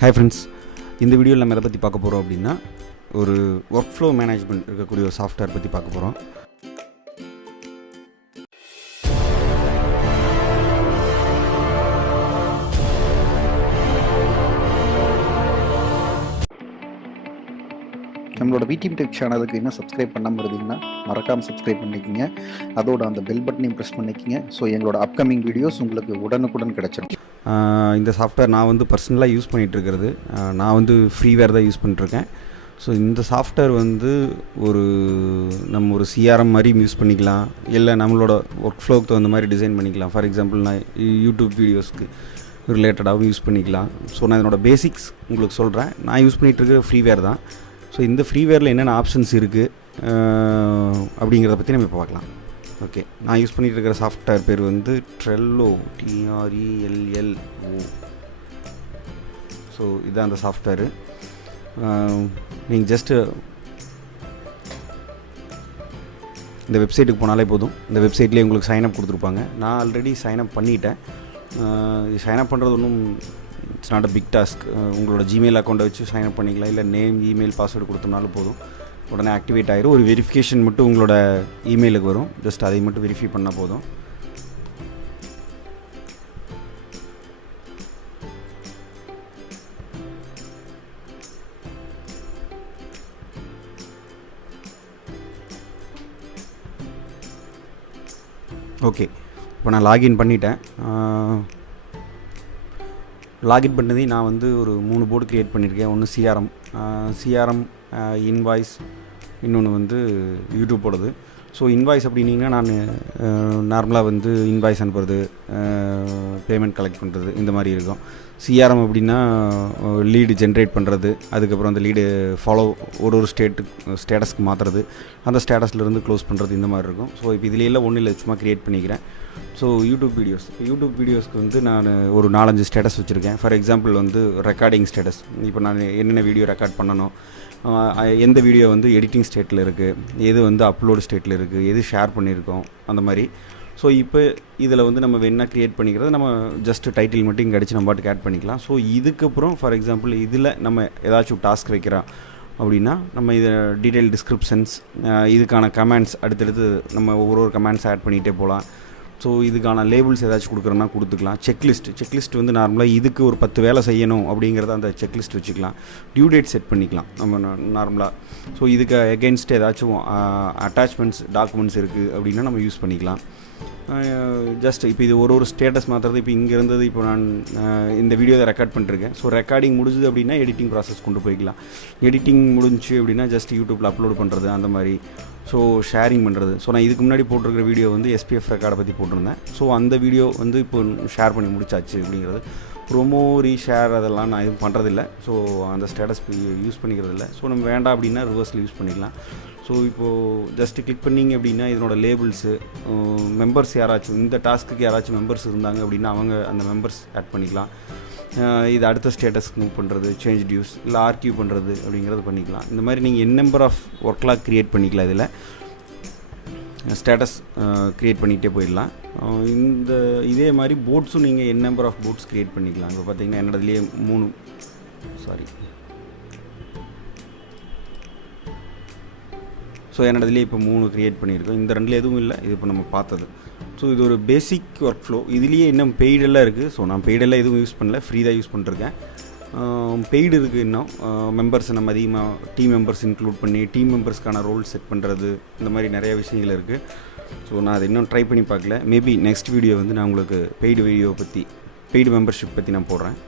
Hi friends, இந்த வீடியோல நம்ம எதை பத்தி பார்க்க போறோம் அப்படினா ஒரு workflow management இருக்கக்கூடிய ஒரு சாஃப்ட்வேர் பத்தி பார்க்க போறோம். நம்மளோட VTeamTech சேனலுக்கு இன்னும் சப்ஸ்கிரைப் பண்ணாம இருந்தீங்கன்னா மறக்காம சப்ஸ்கிரைப் பண்ணிக்கங்க. அதோட அந்த பெல் பட்டனையும் பிரஸ் பண்ணிக்கங்க. ஸோ எங்களோட அப்கமிங் வீடியோஸ் உங்களுக்கு உடனுக்குடன் கிடைச்சிடும். இந்த சாஃப்ட்வேர் நான் வந்து பர்சனலாக யூஸ் பண்ணிகிட்டு இருக்கிறது. நான் வந்து ஃப்ரீவேர் தான் யூஸ் பண்ணிட்டுருக்கேன். ஸோ இந்த சாஃப்ட்வேர் வந்து நம்ம ஒரு சிஆர்எம் மாதிரி யூஸ் பண்ணிக்கலாம், இல்லை நம்மளோட ஒர்க் ஃப்ளோக்கு தகுந்த மாதிரி டிசைன் பண்ணிக்கலாம். ஃபார் எக்ஸாம்பிள் நான் யூடியூப் வீடியோஸ்க்கு ரிலேட்டடாகவும் யூஸ் பண்ணிக்கலாம். ஸோ நான் இதனோட பேசிக்ஸ் உங்களுக்கு சொல்கிறேன். நான் யூஸ் பண்ணிகிட்ருக்கிற ஃப்ரீவேர் தான். ஸோ இந்த ஃப்ரீவேரில் என்னென்ன ஆப்ஷன்ஸ் இருக்குது அப்படிங்கிறத பற்றி நம்ம இப்போ பார்க்கலாம். ஓகே, நான் யூஸ் பண்ணிகிட்டு இருக்கிற சாஃப்ட்வேர் பேர் வந்து ட்ரெல்லோ, TRELLO. ஸோ இதுதான் அந்த சாஃப்ட்வேரு. நீங்கள் ஜஸ்ட்டு இந்த வெப்சைட்டுக்கு போனாலே போதும். இந்த வெப்சைட்லேயே உங்களுக்கு சைனப் கொடுத்துருப்பாங்க. நான் ஆல்ரெடி சைனப் பண்ணிட்டேன். சைனப் பண்ணுறது ஒன்றும் it's not a big task. உங்களோட ஜிமெயில் அக்கௌண்ட்டை வச்சு சைன்அப் பண்ணிக்கலாம், இல்லை நேம், இமெயில், பாஸ்வேர்டு கொடுத்தனாலும் போதும், உடனே ஆக்டிவேட் ஆகிரும். ஒரு வெரிஃபிகேஷன் மட்டும் உங்களோட இமெயிலுக்கு வரும். ஜஸ்ட் அதை மட்டும் வெரிஃபை பண்ணால் போதும். ஓகே, இப்போ நான் லாகின் பண்ணிட்டேன். லாகின் பண்ணதே நான் வந்து ஒரு 3 போர்டு க்ரியேட் பண்ணியிருக்கேன். ஒன்று சிஆர்எம், இன்வாய்ஸ், இன்னொன்று வந்து யூடியூப்போடது. ஸோ இன்வாய்ஸ் அப்படின்னிங்கன்னா நான் நார்மலாக வந்து இன்வாய்ஸ் அனுப்புறது, பேமெண்ட் கலெக்ட் பண்ணுறது, இந்த மாதிரி இருக்கும். சிஆர்எம் அப்படின்னா லீடு ஜென்ரேட் பண்ணுறது, அதுக்கப்புறம் அந்த லீடு ஃபாலோ ஒரு ஸ்டேட்டஸ்க்கு மாற்றுறது, அந்த ஸ்டேட்டஸ்லேருந்து க்ளோஸ் பண்ணுறது, இந்த மாதிரி இருக்கும். ஸோ இப்போ இதில் ஒன்றும் இல்லை, சும்மா க்ரியேட் பண்ணிக்கிறேன். ஸோ யூடியூப் வீடியோஸ்க்கு வந்து நான் ஒரு 4-5 ஸ்டேட்டஸ் வச்சுருக்கேன். ஃபார் எக்ஸாம்பிள் வந்து ரெக்கார்டிங் ஸ்டேட்டஸ். இப்போ நான் என்னென்ன வீடியோ ரெக்கார்ட் பண்ணணும், எந்த வீடியோ வந்து எடிட்டிங் ஸ்டேட்டில் இருக்குது, எது வந்து அப்லோடு ஸ்டேட்டில் இருக்குது, எது ஷேர் பண்ணியிருக்கோம், அந்த மாதிரி. ஸோ இப்போ இதில் வந்து நம்ம வேணா க்ரியேட் பண்ணிக்கிறது, நம்ம ஜஸ்ட்டு டைட்டில் மட்டும் இங்கே அடித்து நம்ம பாட்டுக்கு ஆட் பண்ணிக்கலாம். ஸோ இதுக்கப்புறம் ஃபார் எக்ஸாம்பிள் இதில் நம்ம ஏதாச்சும் டாஸ்க் வைக்கிறோம் அப்படின்னா நம்ம இதை டீட்டெயில் டிஸ்கிரிப்ஷன்ஸ், இதுக்கான கமெண்ட்ஸ் அடுத்தடுத்து நம்ம ஒரு கமெண்ட்ஸ் ஆட் பண்ணிகிட்டே போகலாம். ஸோ இதுக்கான லேபிள்ஸ் ஏதாச்சும் கொடுக்குறோன்னா கொடுத்துக்கலாம். செக்லிஸ்ட் வந்து நார்மலாக இதுக்கு ஒரு 10 வேலை செய்யணும் அப்படிங்கிறத அந்த செக்லிஸ்ட் வச்சுக்கலாம். டியூ டேட் செட் பண்ணிக்கலாம் நம்ம நார்மலாக. ஸோ இதுக்கு எகென்ஸ்ட் ஏதாச்சும் அட்டாச்மெண்ட்ஸ், டாக்குமெண்ட்ஸ் இருக்குது அப்படின்னா நம்ம யூஸ் பண்ணிக்கலாம். ஜஸ்ட் இப்போ இது ஒரு ஸ்டேட்டஸ் மாற்றுறது. இப்போ இங்கே இருந்தது, இப்போ நான் இந்த வீடியோவை ரெக்கார்ட் பண்ணிருக்கேன். ஸோ ரெக்கார்டிங் முடிஞ்சுது அப்படின்னா எடிட்டிங் ப்ராசஸ் கொண்டு போய்க்கலாம். எடிட்டிங் முடிஞ்சு அப்படின்னா ஜஸ்ட் யூடியூப்பில் அப்லோட் பண்ணுறது, அந்த மாதிரி. ஸோ ஷேரிங் பண்ணுறது. ஸோ நான் இதுக்கு முன்னாடி போட்டிருக்கிற வீடியோ வந்து SPF ரெக்கார்டை பற்றி போட்டிருந்தேன். ஸோ அந்த வீடியோ வந்து இப்போ ஷேர் பண்ணி முடிச்சாச்சு அப்படிங்கிறது. ப்ரோமோ, ரீஷேர் அதெல்லாம் நான் எதுவும் பண்ணுறதில்ல. ஸோ அந்த ஸ்டேட்டஸ் யூஸ் பண்ணிக்கிறது இல்லை. ஸோ நம்ம வேண்டாம் அப்படின்னா ரிவர்ஸில் யூஸ் பண்ணிக்கலாம். ஸோ இப்போது ஜஸ்ட்டு கிளிக் பண்ணிங்க அப்படின்னா இதனோட லேபிள்ஸு, மெம்பர்ஸ் யாராச்சும் இந்த டாஸ்க்கு யாராச்சும் மெம்பர்ஸ் இருந்தாங்க அப்படின்னா அவங்க அந்த மெம்பர்ஸ் ஆட் பண்ணிக்கலாம். இது அடுத்த ஸ்டேட்டஸ்க்கு மூவ் பண்ணுறது, சேஞ்ச் டியூஸ், இல்லை ஆர்கியூ பண்ணுறது அப்படிங்கிறது பண்ணிக்கலாம். இந்த மாதிரி நீங்கள் என் நம்பர் ஆஃப் ஒர்க்லாம் க்ரியேட் பண்ணிக்கலாம். இதில் ஸ்டேட்டஸ் க்ரியேட் பண்ணிகிட்டே போயிடலாம். இதே மாதிரி போட்ஸும் நீங்கள் என் நம்பர் ஆஃப் போட்ஸ் க்ரியேட் பண்ணிக்கலாம். இப்போ பார்த்தீங்கன்னா என்னோடதுலேயே 3 ஸோ என்னோடதுலேயே இப்போ 3 க்ரியேட் பண்ணியிருக்கோம். இந்த 2ல் எதுவும் இல்லை, இது இப்போ நம்ம பார்த்தது. ஸோ இது ஒரு பேசிக் ஒர்க் ஃப்ளோ. இதுலேயே இன்னும் பெய்டெல்லாம் இருக்குது. ஸோ நான் பெய்டெல்லாம் எதுவும் யூஸ் பண்ணல, ஃப்ரீ தான் யூஸ் பண்ணிருக்கேன். பெய்டு இருக்குது இன்னும். மெம்பர்ஸை நம்ம அதிகமாக டீம் மெம்பர்ஸ் இன்க்ளூட் பண்ணி டீம் மெம்பர்ஸ்க்கான ரோல் செட் பண்ணுறது, இந்த மாதிரி நிறையா விஷயங்கள் இருக்குது. ஸோ நான் அதை இன்னும் ட்ரை பண்ணி பார்க்கல. மேபி நெக்ஸ்ட் வீடியோ வந்து நான் உங்களுக்கு பெய்டு மெம்பர்ஷிப் பற்றி நான் போடுறேன்.